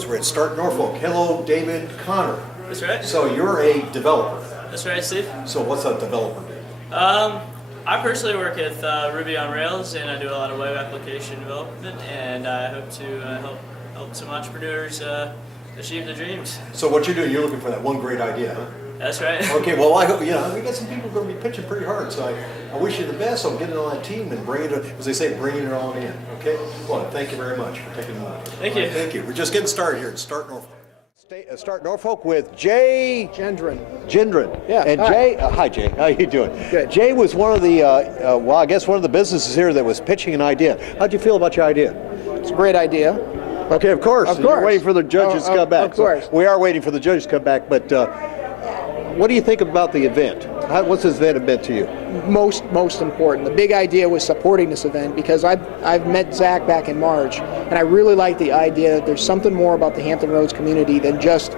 Roads. We're at Start Norfolk. Hello, David Connor. That's right. So you're a developer. That's right, Steve. So what's a developer do? I personally work with Ruby on Rails, and I do a lot of web application development, and I hope to help some entrepreneurs achieve their dreams. So what you're doing, you're looking for that one great idea, huh? That's right. Okay, well, I hope, we got some people going to be pitching pretty hard, so I wish you the best on getting on that team and bringing it, as they say, bringing it all in, okay? Well, thank you very much for taking the moment. Thank you. Thank you. We're just getting started here at Start Norfolk. Start Norfolk with Jay Gendron. Yeah. And hi. Jay, hi Jay, how you doing? Good. Jay was one of the, I guess one of the businesses here that was pitching an idea. How'd you feel about your idea? It's a great idea. Okay, of course. Of course. You're waiting for the judges to come back. Of course. So we are waiting for the judges to come back, but what do you think about the event? What's this event meant to you? Most important. The big idea was supporting this event because I've met Zach back in March, and I really like the idea that there's something more about the Hampton Roads community than just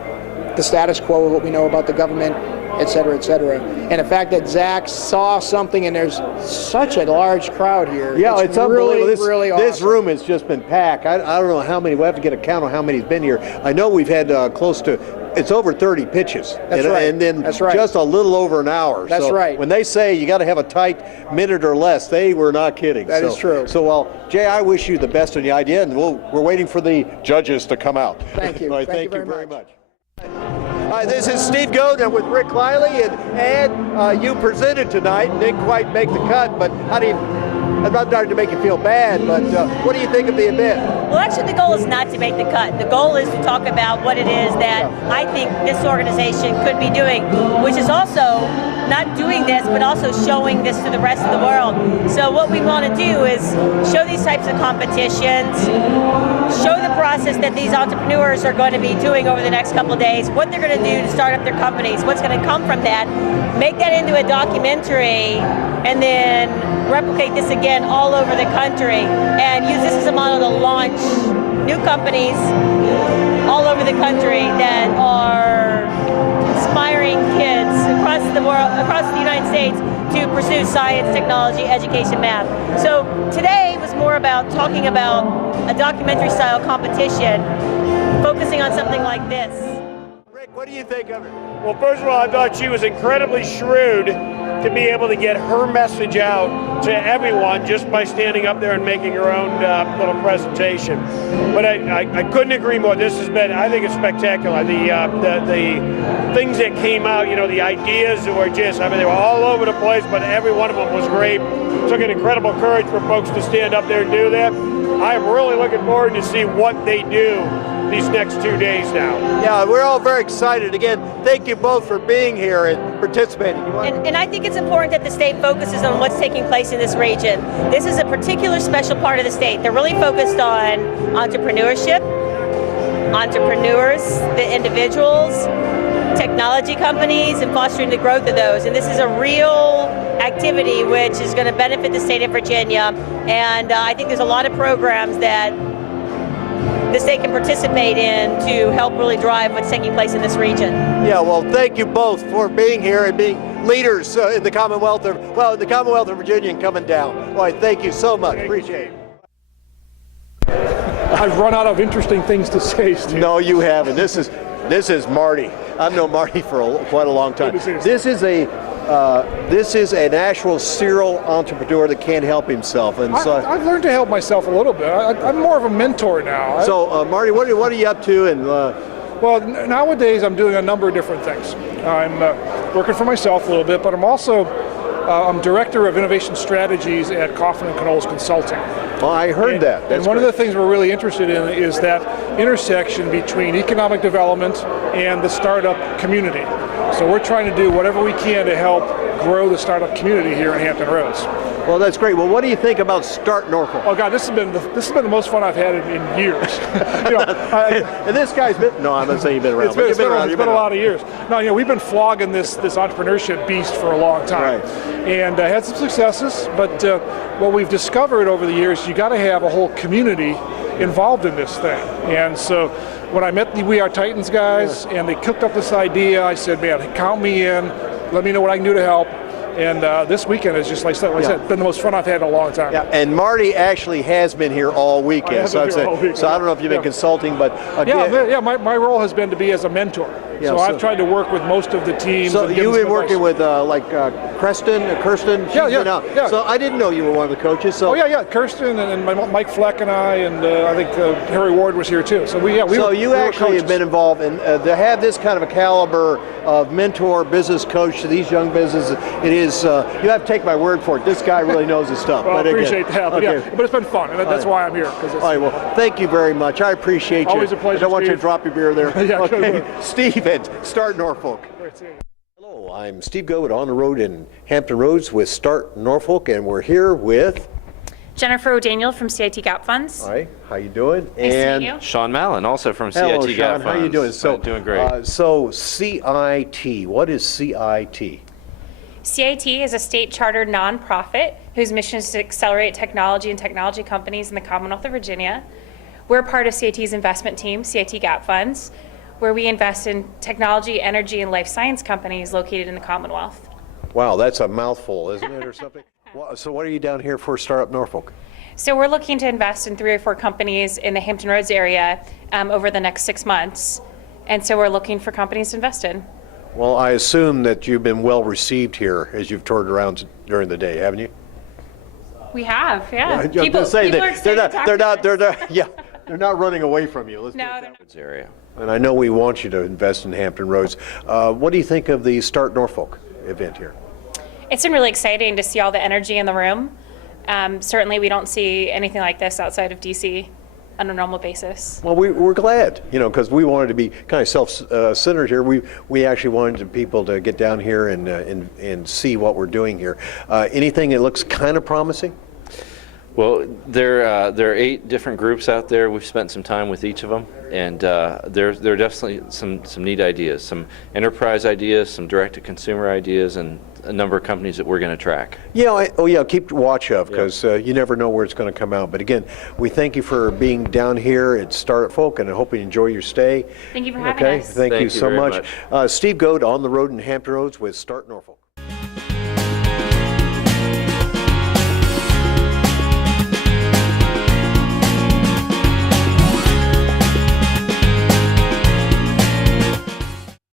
the status quo of what we know about the government, et cetera, et cetera. And the fact that Zach saw something and there's such a large crowd here. Yeah, it's unbelievable. Really awesome. This room has just been packed. I don't know how many, we'll have to get a count on how many's been here. I know we've had close to, it's over 30 pitches. That's right. And then That's right. just a little over an hour. That's so right. When they say you got to have a tight minute or less, they were not kidding. That is true. So, well, Jay, I wish you the best on the idea, and we're waiting for the judges to come out. Thank you. All right, Thank you you very much. Hi, this is Steve Godin with Rick Lively, and you presented tonight and didn't quite make the cut, but I'm not trying to make you feel bad, but what do you think of the event? Well, actually, the goal is not to make the cut. The goal is to talk about what it is that I think this organization could be doing, which is also not doing this, but also showing this to the rest of the world. So what we want to do is show these types of competitions, show the process that these entrepreneurs are going to be doing over the next couple of days, what they're going to do to start up their companies, what's going to come from that, make that into a documentary, and then replicate this again all over the country and use this as a model to launch new companies all over the country that are inspiring kids across the world, across the United States, to pursue science, technology, education, math. So today was more about talking about a documentary style competition, focusing on something like this. Rick, what do you think of it? Well, first of all, I thought she was incredibly shrewd to be able to get her message out to everyone just by standing up there and making her own little presentation. But I couldn't agree more. This has been, I think it's spectacular. The things that came out, the ideas were just, they were all over the place, but every one of them was great. It took an incredible courage for folks to stand up there and do that. I am really looking forward to see what they do these next 2 days now. Yeah, we're all very excited. Again, thank you both for being here and participating. And I think it's important that the state focuses on what's taking place in this region. This is a particular special part of the state. They're really focused on entrepreneurship, entrepreneurs, the individuals, technology companies, and fostering the growth of those. And this is a real activity which is going to benefit the state of Virginia. And I think there's a lot of programs that the state can participate in to help really drive what's taking place in this region. Yeah, well, thank you both for being here and being leaders in the Commonwealth of Virginia and coming down. Well, thank you so much. Appreciate it. I've run out of interesting things to say, Steve. No, you haven't. This is Marty. I've known Marty for quite a long time. This is an actual serial entrepreneur that can't help himself, and so I've learned to help myself a little bit. I'm more of a mentor now. So, Marty, what are you up to? And well, nowadays I'm doing a number of different things. I'm working for myself a little bit, but I'm also I'm director of innovation strategies at Coffin and Knowles Consulting. Well, I heard that. That's and one great. of the things we're really interested in is that intersection between economic development and the startup community. So we're trying to do whatever we can to help grow the startup community here in Hampton Roads. Well, that's great. Well, what do you think about Start Norfolk? Oh God, this has been the most fun I've had in years. And this guy's been, no, I'm not saying you've been around. It's been a lot of years. No, we've been flogging this entrepreneurship beast for a long time, right. And had some successes. But what we've discovered over the years, you got to have a whole community involved in this thing. And so when I met the We Are Titans guys and they cooked up this idea, I said, man, count me in. Let me know what I can do to help. And this weekend is just like I said, been the most fun I've had in a long time. Yeah, and Marty actually has been here all weekend. I have been here all weekend. So I don't know if you've been consulting, but My role has been to be as a mentor. Yeah, so so- I've tried to work with most of the teams. So and give you've them been some working advice. with Kirsten. She's been out. yeah. So I didn't know you were one of the coaches. So Oh yeah, Kirsten and Mike Fleck and I, and I think Harry Ward was here too. So we so were, you we were actually coaches. have been involved in to have this kind of a caliber of mentor, business coach to these young businesses. It is you have to take my word for it. This guy really knows his stuff. Well, I But again, appreciate that. But, okay. but it's been fun, and that's why I'm here. All right, well, thank you very much. I appreciate you. Always a pleasure, I don't want you to Steve. drop your beer there. Yeah, okay. good. Steve at Start Norfolk. Hello, I'm Steve Goad on the road in Hampton Roads with Start Norfolk, and we're here with. Jennifer O'Daniel from CIT Gap Funds. Hi, how you doing? Nice to meet you. Sean Mallon, also from Hello, CIT Gap Sean. How you Funds. doing? So Doing great. So CIT. What is CIT? CIT is a state-chartered nonprofit whose mission is to accelerate technology and technology companies in the Commonwealth of Virginia. We're part of CIT's investment team, CIT Gap Funds, where we invest in technology, energy, and life science companies located in the Commonwealth. Wow, that's a mouthful, isn't it, or something? Well, so what are you down here for, Startup Norfolk? So we're looking to invest in 3 or 4 companies in the Hampton Roads area over the next 6 months. And so we're looking for companies to invest in. Well, I assume that you've been well received here as you've toured around during the day, haven't you? We have, yeah. People are excited to talk to us. they're not running away from you. Let's No, put it they're that not. way. Area. And I know we want you to invest in Hampton Roads. What do you think of the Start Norfolk event here? It's been really exciting to see all the energy in the room. Certainly, we don't see anything like this outside of DC on a normal basis. Well, we're glad, because we wanted to be kind of self-centered here. We actually wanted people to get down here and see what we're doing here. Anything that looks kind of promising? Well, there are 8 different groups out there. We've spent some time with each of them, and there are definitely some neat ideas, some enterprise ideas, some direct-to-consumer ideas, and a number of companies that we're going to track. Yeah, keep watch of, because you never know where it's going to come out. But again, we thank you for being down here at Start Norfolk, and I hope you enjoy your stay. Thank you for having us. Thank you so very much. Steve Goad on the road in Hampton Roads with Start Norfolk.